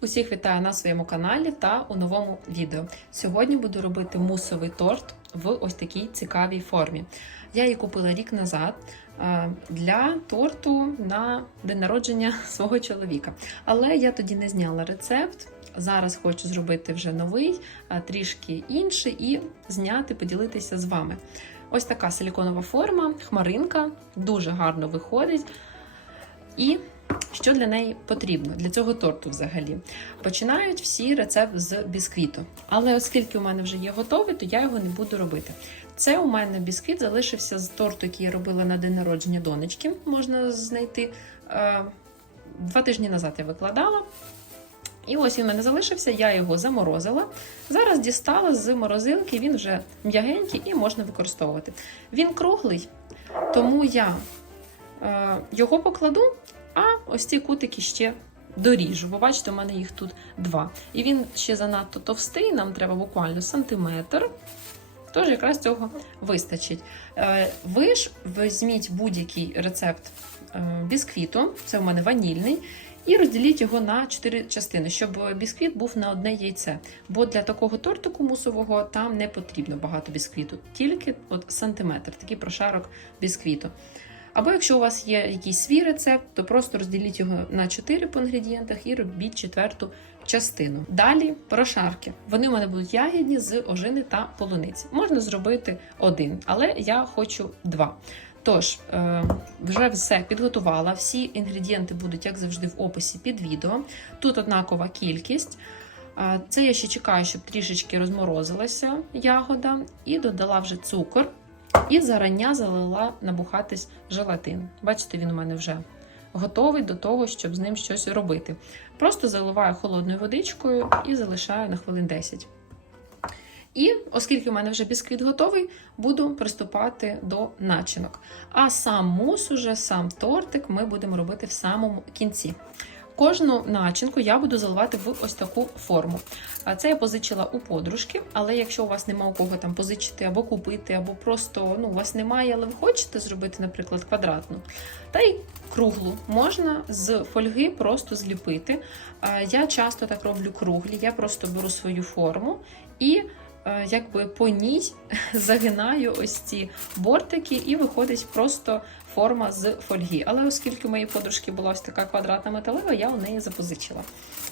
Усіх вітаю на своєму каналі та у новому відео. Сьогодні буду робити мусовий торт в ось такій цікавій формі. Я її купила рік назад для торту на день народження свого чоловіка. Але я тоді не зняла рецепт. Зараз хочу зробити вже новий, трішки інший, і зняти, поділитися з вами. Ось така силіконова форма, хмаринка, дуже гарно виходить. І що для неї потрібно для цього торту взагалі? Починають всі рецепт з бісквіту. Але оскільки у мене вже є готовий, то я його не буду робити. Це у мене бісквіт залишився з торту, який я робила на день народження донечки. Можна знайти. Е, Два тижні назад я викладала. І ось він у мене залишився, я його заморозила. Зараз дістала з морозилки, він вже м'ягенький і можна використовувати. Він круглий, тому я е, його покладу, а ось ці кутики ще доріжу. Бо бачите, у мене їх тут два. І він ще занадто товстий, нам треба буквально сантиметр. Тож якраз цього вистачить. Е, Ви ж візьміть будь-який рецепт е, бісквіту, це у мене ванільний, і розділіть його на 4 частини, щоб бісквіт був на одне яйце. Бо для такого тортику мусового там не потрібно багато бісквіту, тільки от сантиметр, такий прошарок бісквіту. Або якщо у вас є якийсь свій рецепт, то просто розділіть його на 4 по інгредієнтах і робіть четверту частину. Далі прошарки. Вони у мене будуть ягідні з ожини та полуниці. Можна зробити один, але я хочу два. Тож, е, вже все підготувала. Всі інгредієнти будуть, як завжди, в описі під відео. Тут однакова кількість. Е, Це я ще чекаю, щоб трішечки розморозилася ягода, і додала вже цукор. І зарання залила набухатись желатин. Бачите, він у мене вже готовий до того, щоб з ним щось робити. Просто заливаю холодною водичкою і залишаю на хвилин 10. І оскільки у мене вже бісквіт готовий, буду приступати до начинок. А сам мус, уже сам тортик, ми будемо робити в самому кінці. Кожну начинку я буду заливати в ось таку форму. А Це я позичила у подружки, але якщо у вас немає у кого там позичити або купити, або просто ну, у вас немає, але ви хочете зробити, наприклад, квадратну, та й круглу можна з фольги просто зліпити. Я часто так роблю круглі, я просто беру свою форму і е, якби по ній загинаю ось ці бортики, і виходить просто форма з фольги. Але оскільки у моєї подружки була ось така квадратна металева, я у неї запозичила.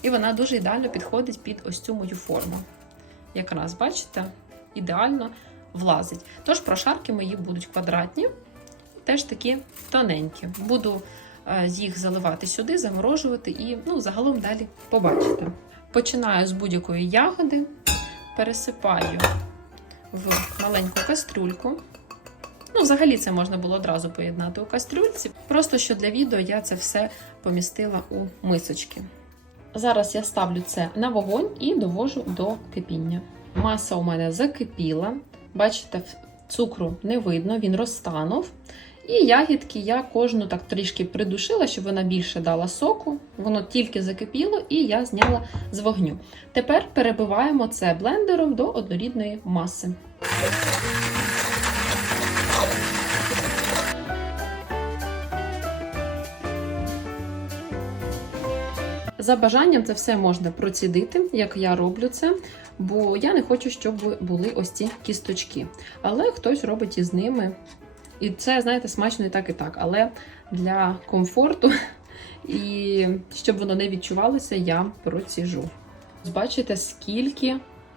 І вона дуже ідеально підходить під ось цю мою форму. Якраз, бачите, ідеально влазить. Тож прошарки мої будуть квадратні, теж такі тоненькі. Буду е, їх заливати сюди, заморожувати і ну, загалом далі побачите. Починаю з будь-якої ягоди, пересипаю в маленьку кастрюльку. Ну, взагалі це можна було одразу поєднати у кастрюльці. Просто що для відео я це все помістила у мисочки. Зараз я ставлю це на вогонь і довожу до кипіння. Маса у мене закипіла. Бачите, цукру не видно, він розтанув. І ягідки я кожну так трішки придушила, щоб вона більше дала соку. Воно тільки закипіло, і я зняла з вогню. Тепер перебиваємо це блендером до однорідної маси. За бажанням це все можна процідити, як я роблю це, бо я не хочу, щоб були ось ці кісточки. Але хтось робить із ними. І це, знаєте, смачно і так, і так. Але для комфорту і щоб воно не відчувалося, я проціжу. Бачите, скільки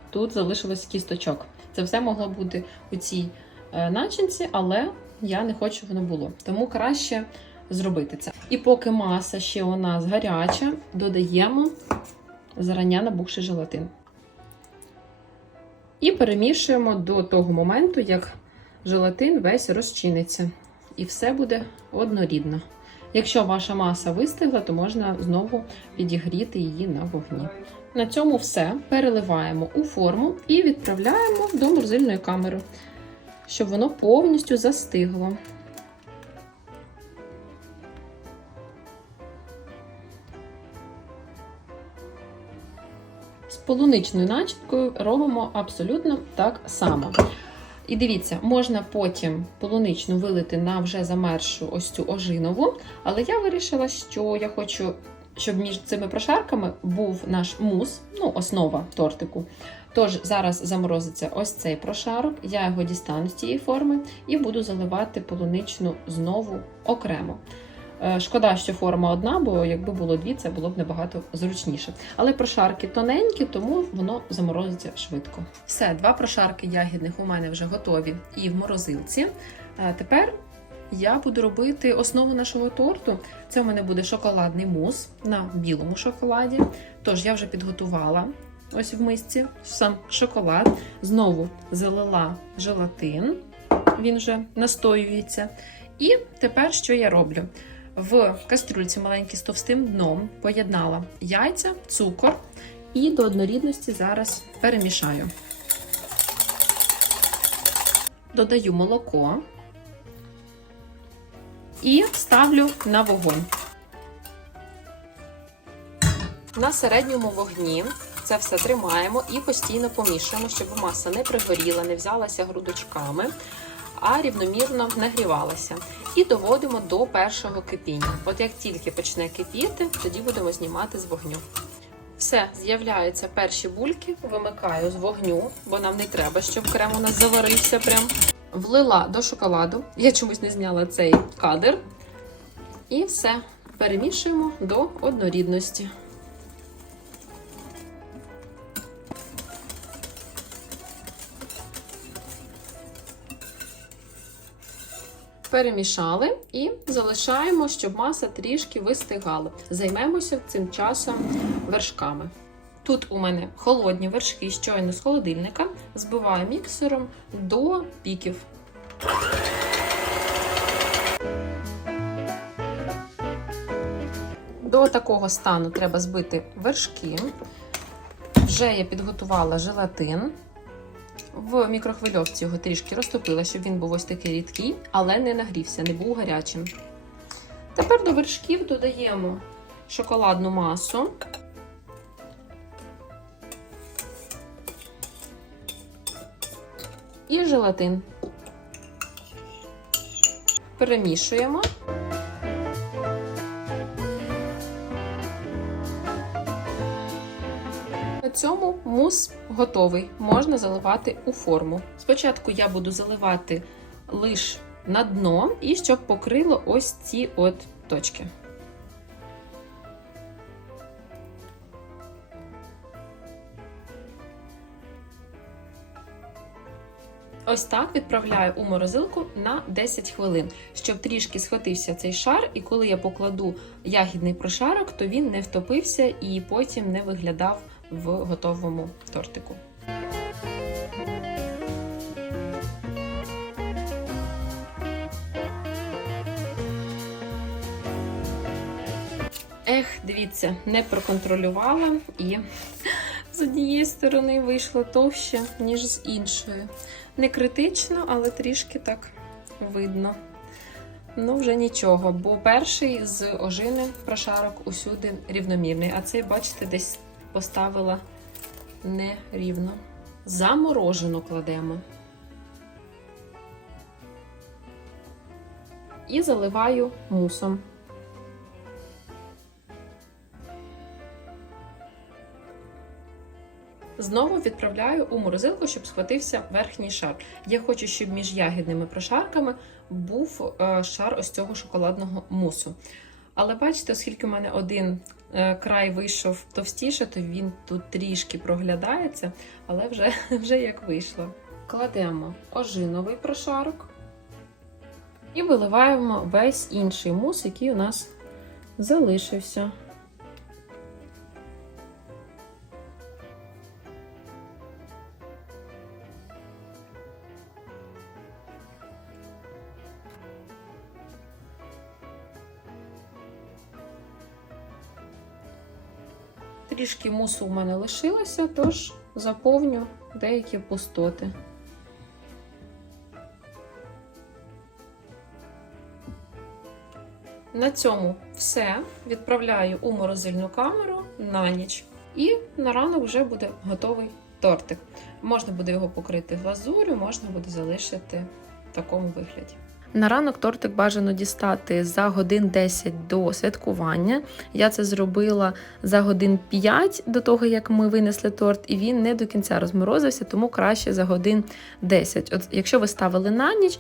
тут залишилось кісточок. Це все могло бути у цій е, начинці, але я не хочу, щоб воно було. Тому краще зробити це. І поки маса ще у нас гаряча, додаємо зарання набухший желатин. І перемішуємо до того моменту, як желатин весь розчиниться. І все буде однорідно. Якщо ваша маса вистигла, то можна знову підігріти її на вогні. На цьому все переливаємо у форму і відправляємо до морозильної камери, щоб воно повністю застигло. Полуничною начинкою робимо абсолютно так само. І дивіться, можна потім полуничну вилити на вже замершу ось цю ожинову, але я вирішила, що я хочу щоб між цими прошарками був наш мус, ну, основа тортику. Тож зараз заморозиться ось цей прошарок, я його дістану з цієї форми і буду заливати полуничну знову окремо. Е, Шкода, що форма одна, бо якби було дві, це було б набагато зручніше. Але прошарки тоненькі, тому воно заморозиться швидко. Все, два прошарки ягідних у мене вже готові і в морозилці. А тепер я буду робити основу нашого торту. Це у мене буде шоколадний мус на білому шоколаді. Тож я вже підготувала ось в мисці сам шоколад. Знову залила желатин, він вже настоюється. І тепер що я роблю? В кастрюльці маленькій з товстим дном поєднала яйця, цукор і до однорідності зараз перемішаю. Додаю молоко і ставлю на вогонь. На середньому вогні це все тримаємо і постійно помішуємо, щоб маса не пригоріла, не взялася грудочками, а рівномірно нагрівалася. І доводимо до першого кипіння. От як тільки почне кипіти, тоді будемо знімати з вогню. Все, з'являються перші бульки, вимикаю з вогню, бо нам не треба, щоб крем у нас заварився прям. Влила до шоколаду. Я чомусь не зняла цей кадр. І все перемішуємо до однорідності. Перемішали і залишаємо, щоб маса трішки вистигала. Займемося цим часом вершками. Тут у мене холодні вершки щойно з холодильника. Збиваю міксером до піків. До такого стану треба збити вершки. Вже я підготувала желатин. В мікрохвильовці його трішки розтопила, щоб він був ось такий рідкий, але не нагрівся, не був гарячим. Тепер до вершків додаємо шоколадну масу. І желатин. Перемішуємо. Цьому мус готовий, можна заливати у форму. Спочатку я буду заливати лише на дно і щоб покрило ось ці от точки. Ось так відправляю у морозилку на 10 хвилин, щоб трішки схватився цей шар, і коли я покладу ягідний прошарок, то він не втопився і потім не виглядав в готовому тортику. Ех, дивіться, не проконтролювала і з однієї сторони вийшло товще, ніж з іншої. Не критично, але трішки так видно. Ну, вже нічого, бо перший з ожини прошарок усюди рівномірний, а цей, бачите, десь поставила нерівно. Заморожену кладемо. І заливаю мусом. Знову відправляю у морозилку, щоб схватився верхній шар. Я хочу, щоб між ягідними прошарками був е, шар ось цього шоколадного мусу. Але бачите, оскільки у мене один е, край вийшов товстіше, то він тут трішки проглядається, але вже, вже як вийшло. Кладемо ожиновий прошарок і виливаємо весь інший мус, який у нас залишився. Трішки мусу у мене лишилося, тож заповню деякі пустоти. На цьому все. Відправляю у морозильну камеру на ніч. І на ранок вже буде готовий тортик. Можна буде його покрити глазурю, можна буде залишити в такому вигляді. На ранок тортик бажано дістати за годин 10 до святкування. Я це зробила за годин 5 до того, як ми винесли торт, і він не до кінця розморозився, тому краще за годин 10. От якщо ви ставили на ніч,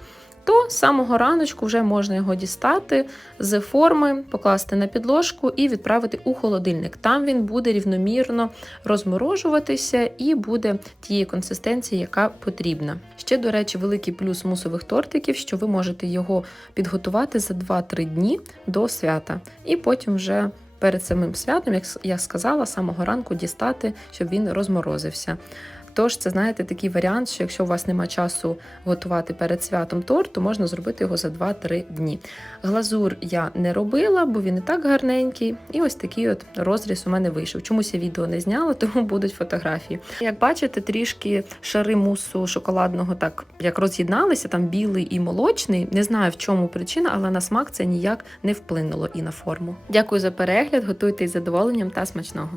то з самого раночку вже можна його дістати з форми, покласти на підложку і відправити у холодильник. Там він буде рівномірно розморожуватися і буде тієї консистенції, яка потрібна. Ще, до речі, великий плюс мусових тортиків, що ви можете його підготувати за 2-3 дні до свята, і потім вже. Перед самим святом, як я сказала, самого ранку дістати, щоб він розморозився. Тож, це знаєте такий варіант, що якщо у вас немає часу готувати перед святом торт, то можна зробити його за 2-3 дні. Глазур я не робила, бо він і так гарненький. І ось такий от розріз у мене вийшов. Чомусь я відео не зняла, тому будуть фотографії. Як бачите, трішки шари мусу шоколадного так як роз'єдналися, там білий і молочний. Не знаю в чому причина, але на смак це ніяк не вплинуло і на форму. Дякую за перегляд, готуйте із задоволенням та смачного.